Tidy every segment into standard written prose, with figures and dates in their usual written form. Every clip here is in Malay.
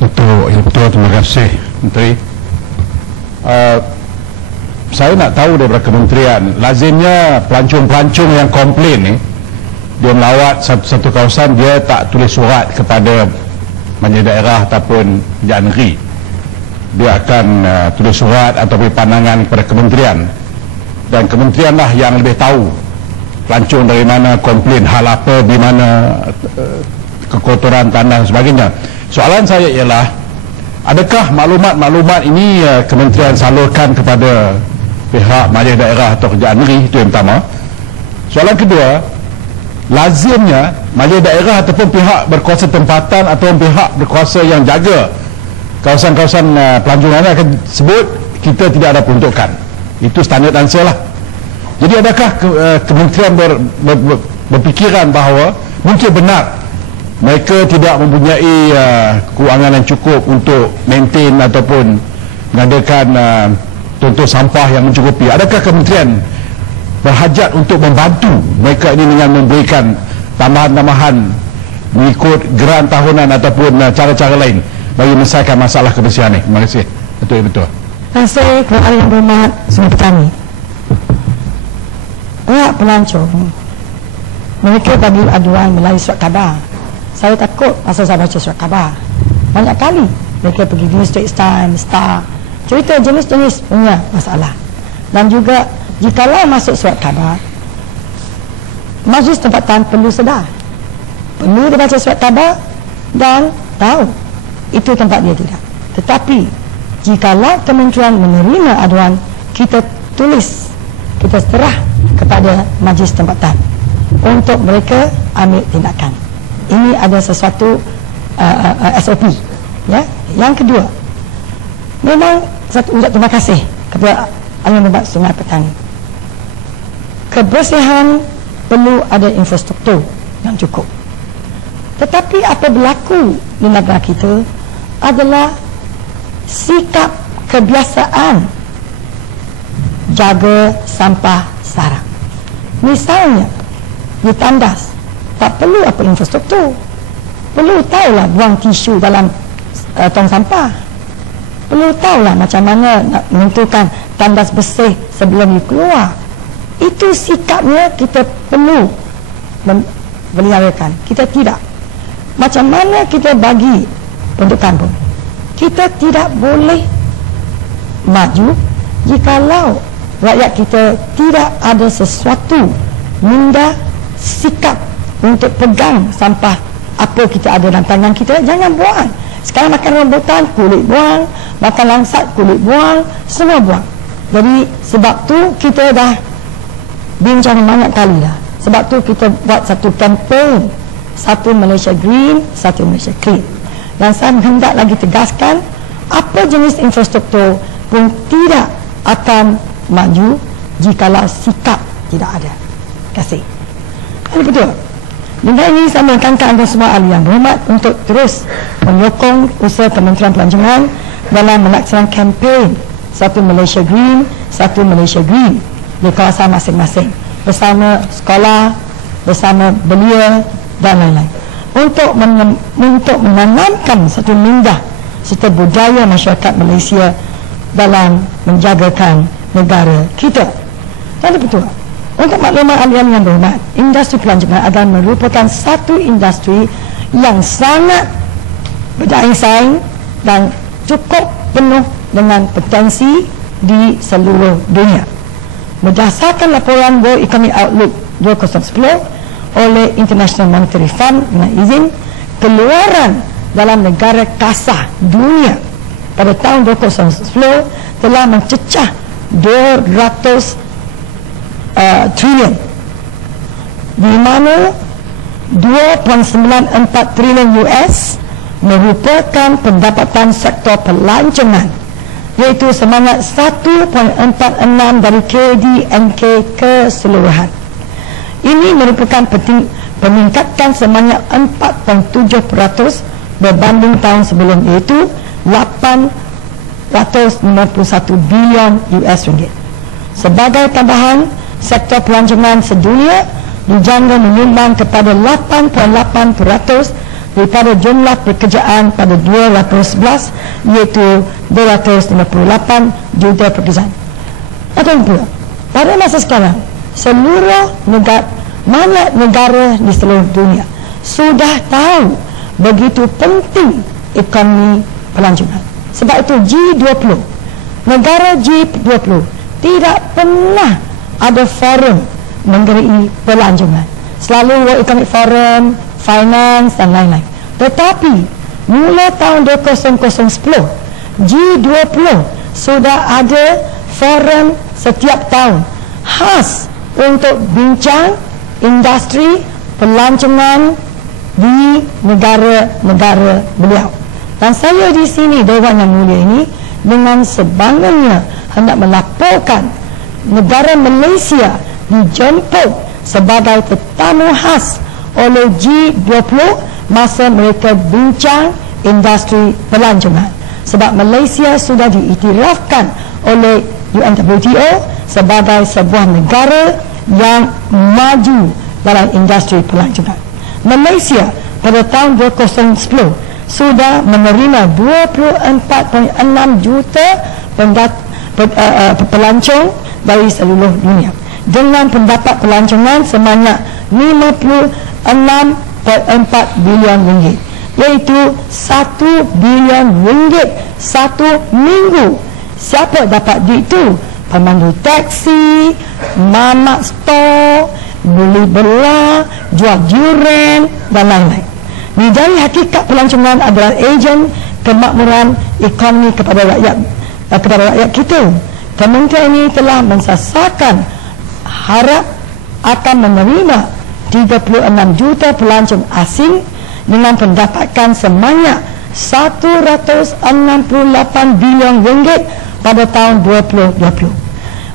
Betul, terima kasih Menteri. Saya nak tahu daripada kementerian, lazimnya pelancong-pelancong yang komplain ni, dia melawat satu kawasan, dia tak tulis surat kepada majlis daerah ataupun kerajaan negeri. Dia akan tulis surat ataupun pandangan kepada kementerian, dan kementerian lah yang lebih tahu pelancong dari mana, komplain hal apa, di mana kekotoran tanah dan sebagainya. Soalan saya ialah, adakah maklumat-maklumat ini kementerian salurkan kepada pihak majlis daerah atau kerajaan negeri? Itu yang pertama. Soalan kedua, lazimnya majlis daerah ataupun pihak berkuasa tempatan atau pihak berkuasa yang jaga kawasan-kawasan pelancong ini akan sebut kita tidak ada peruntukan. Itu standard answer lah. Jadi adakah kementerian berfikiran bahawa mungkin benar mereka tidak mempunyai kewangan yang cukup untuk maintain ataupun mengadakan contoh sampah yang mencukupi? Adakah kementerian berhajat untuk membantu mereka ini dengan memberikan tambahan-tambahan mengikut geran tahunan ataupun cara-cara lain bagi menyelesaikan masalah kebersihan ini? Terima kasih. Betul. Terima kasih kepada Yang Berhormat Sungai Petani. Pihak pelancong, mereka bagi aduan melalui surat khabar. Saya takut masa saya baca surat khabar, banyak kali mereka pergi di Straits Times, Star, cerita jenis-jenis punya masalah. Dan juga jikalau masuk surat khabar, majlis tempatan perlu sedar, perlu dia baca surat khabar dan tahu itu tempat dia tidak. Tetapi jikalau kementerian menerima aduan, kita tulis, kita serah kepada majlis tempatan untuk mereka ambil tindakan. Ini ada sesuatu SOP, ya. Yang kedua, memang satu ucap terima kasih kepada Yang Berhormat Sungai Petani. Kebersihan perlu ada infrastruktur yang cukup. Tetapi apa berlaku di negara kita adalah sikap kebiasaan jaga sampah sarang. Misalnya di tandas tak perlu apa infrastruktur, perlu tahulah buang tisu dalam tong sampah, perlu tahulah macam mana nak menentukan tandas bersih sebelum dia keluar. Itu sikapnya kita perlu meliharakan. Kita tidak, macam mana kita bagi penduduk kampung, kita tidak boleh maju jikalau rakyat kita tidak ada sesuatu minda sikap untuk pegang sampah apa kita ada dalam tangan kita. Jangan buang. Sekarang makan rambutan, kulit buang, makan langsat, kulit buang, semua buang. Jadi sebab tu kita dah bincang banyak kali dah. Sebab tu kita buat satu campaign, satu Malaysia Green, satu Malaysia Clean. Dan saya hendak lagi tegaskan, apa jenis infrastruktur pun tidak akan maju jikalau sikap tidak ada. Terima kasih. Ini betul. Dengan ini saya menekankan anda semua ahli yang berhormat untuk terus menyokong usaha Kementerian Pelancongan dalam melaksanakan kempen satu Malaysia Green, satu Malaysia Green di kawasan masing-masing bersama sekolah, bersama belia dan lain-lain untuk menanamkan satu minda serta budaya masyarakat Malaysia dalam menjagakan negara kita. Dan betul. Untuk maklumat ahli-ahli yang berhormat, industri pelancongan adalah merupakan satu industri yang sangat berdaya saing dan cukup penuh dengan potensi di seluruh dunia. Berdasarkan laporan World Economic Outlook 2010 oleh International Monetary Fund dengan izin, keluaran dalam negara kasar dunia pada tahun 2010 telah mencecah 200 trilion, di mana 2.94 trilion US merupakan pendapatan sektor pelancongan, iaitu sebanyak 1.46 dari KDNK keseluruhan. Ini merupakan peningkatan sebanyak 4.7% berbanding tahun sebelum, iaitu 851 bilion US ringgit. Sebagai tambahan, sektor pelancongan sedunia dijangka menyumbang kepada 8.8% daripada jumlah pekerjaan pada 2011 iaitu 258 juta pekerjaan. Atau pula pada masa sekarang seluruh negara di seluruh dunia sudah tahu begitu penting ekonomi pelancongan. Sebab itu G20, negara G20 tidak pernah ada forum mengenai pelancongan. Selalu World Economic Forum, finance dan lain-lain. Tetapi mula tahun 2010 G20 sudah ada forum setiap tahun khas untuk bincang industri pelancongan di negara-negara beliau. Dan saya di sini, Dewan Yang Mulia ini, dengan sebangganya hendak melaporkan negara Malaysia dijemput sebagai tetamu khas oleh G20 masa mereka bincang industri pelancongan. Sebab Malaysia sudah diiktirafkan oleh UNWTO sebagai sebuah negara yang maju dalam industri pelancongan. Malaysia pada tahun 2010 sudah menerima 24.6 juta pelancong dari seluruh dunia dengan pendapat pelancongan sebanyak 56.4 bilion ringgit, iaitu 1 bilion ringgit satu minggu. Siapa dapat duit itu? Pemandu taksi, mamak store, beli belah, jual durian dan lain-lain. Dari hakikat pelancongan adalah ejen kemakmuran ekonomi kepada rakyat kita. Kementerian ini telah mensasarkan harap akan menerima 36 juta pelancong asing dengan pendapatan sebanyak 168 bilion ringgit pada tahun 2020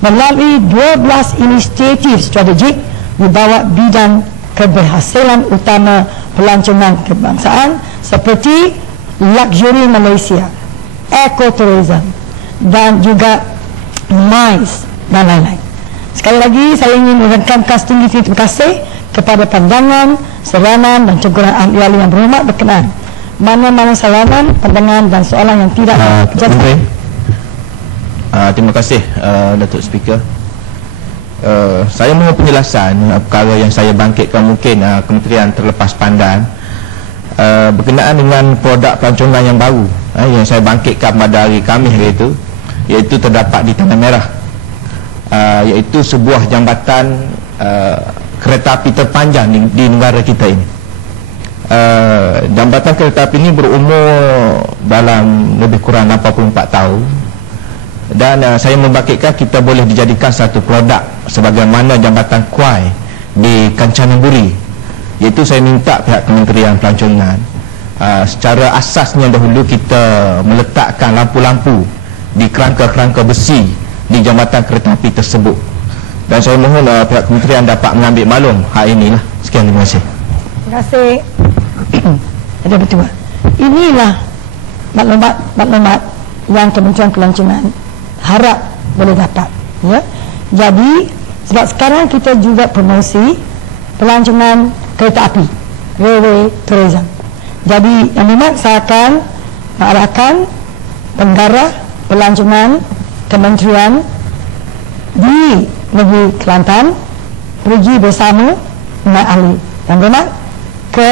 melalui 12 inisiatif strategik di bawah bidang keberhasilan utama pelancongan kebangsaan seperti Luxury Malaysia, Ecotourism dan juga MICE dan lain-lain. Sekali lagi saya ingin mengucapkan setinggi terima kasih kepada pandangan, saranan dan teguran ahli-ahli yang berhormat berkenaan. Mana-mana saranan, pandangan dan soalan yang tidak terjadi. Terima kasih Datuk Speaker. Saya mohon penjelasan perkara yang saya bangkitkan mungkin Kementerian terlepas pandang berkenaan dengan produk pelancongan yang baru yang saya bangkitkan pada hari Khamis hari itu, iaitu terdapat di Tanah Merah, iaitu sebuah jambatan kereta api terpanjang di negara kita ini. Jambatan kereta api ini berumur dalam lebih kurang 84 tahun dan saya membangkitkan kita boleh dijadikan satu produk sebagaimana jambatan Kuai di Kanchanaburi, iaitu saya minta pihak Kementerian Pelancongan secara asasnya dahulu kita meletakkan lampu-lampu di kerangka-kerangka besi di jambatan kereta api tersebut, dan saya mohon pihak Kementerian dapat mengambil maklum hal inilah. Sekian, terima kasih. Terima kasih. Ada betul. Inilah maklumat yang Kementerian Pelancongan harap boleh dapat, ya. Jadi sebab sekarang kita juga promosi pelancongan kereta api, railway tourism. Jadi yang dimaksudkan mengarahkan penggarah pelancongan kementerian di negeri Kelantan pergi bersama dengan ahli yang berhormat ke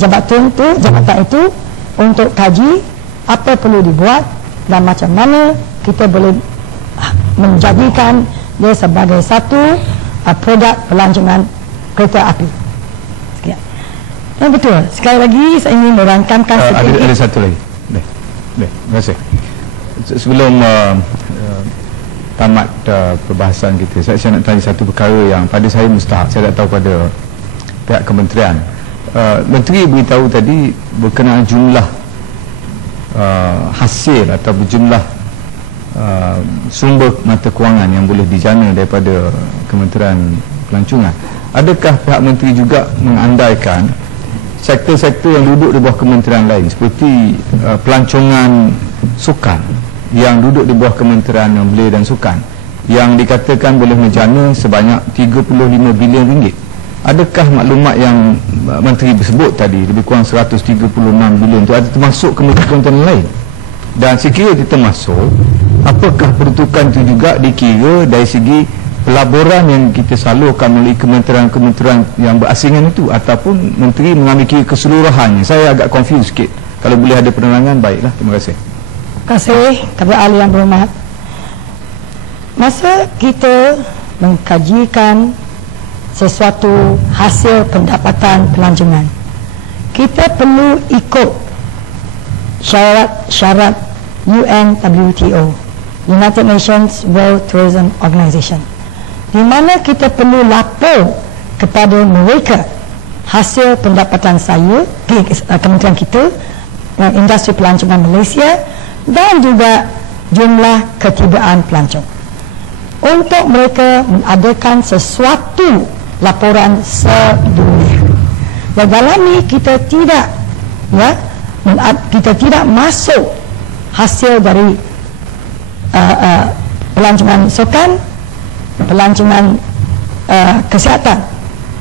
jabatan itu untuk kaji apa perlu dibuat dan macam mana kita boleh menjadikan dia sebagai satu produk pelancongan kereta api. Sekian. Yang betul. Sekali lagi saya ingin merangkamkan ada satu lagi. Terima kasih. Sebelum tamat perbahasan kita, saya nak tanya satu perkara yang pada saya mustahak. Saya tak tahu pada pihak kementerian. Menteri beritahu tadi berkenaan jumlah hasil atau berjumlah sumber mata kewangan yang boleh dijana daripada Kementerian Pelancongan. Adakah pihak menteri juga mengandaikan sektor-sektor yang duduk di bawah kementerian lain seperti pelancongan sukan yang duduk di bawah Kementerian Belia dan Sukan yang dikatakan boleh menjana sebanyak 35 bilion ringgit adakah maklumat yang Menteri sebut tadi lebih kurang 136 bilion itu ada termasuk kementerian lain? Dan sekiranya kita masuk, apakah peruntukan itu juga dikira dari segi pelaburan yang kita salurkan melalui kementerian-kementerian yang berasingan itu, ataupun menteri mengambil kira keseluruhannya? Saya agak confused sikit. Kalau boleh ada penerangan, baiklah. Terima kasih. Terima kasih kepada ahli yang berhormat. Masa kita mengkajikan sesuatu hasil pendapatan pelancongan, kita perlu ikut syarat-syarat UNWTO, United Nations World Tourism Organization, di mana kita perlu lapor kepada mereka hasil pendapatan saya, kementerian kita, industri pelancongan Malaysia, dan juga jumlah ketibaan pelancong, untuk mereka mengadakan sesuatu laporan sedunia. Dan dalam ini kita tidak masuk hasil dari pelancongan sukan, pelancongan kesihatan.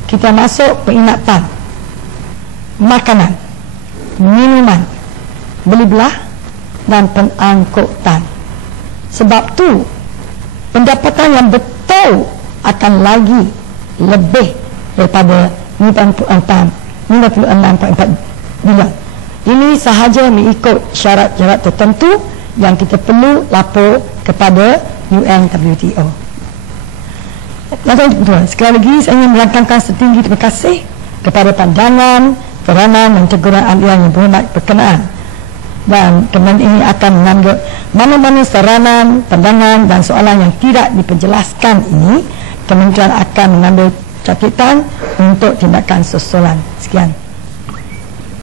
Kita masuk perkhidmatan, makanan, minuman, beli belah dan pengangkutan. Sebab tu pendapatan yang betul akan lagi lebih daripada 96.4 bilion. Ini sahaja mengikut syarat-syarat tertentu yang kita perlu lapor kepada UNWTO. Sekali lagi saya ingin melangkahkan setinggi terima kasih kepada pandangan, peranan dan teguran ahlian yang berhormat berkenaan, dan kementerian ini akan mengambil mana-mana saranan, pandangan dan soalan yang tidak diperjelaskan ini. Kementerian akan mengambil catatan untuk tindakan susulan. Sekian.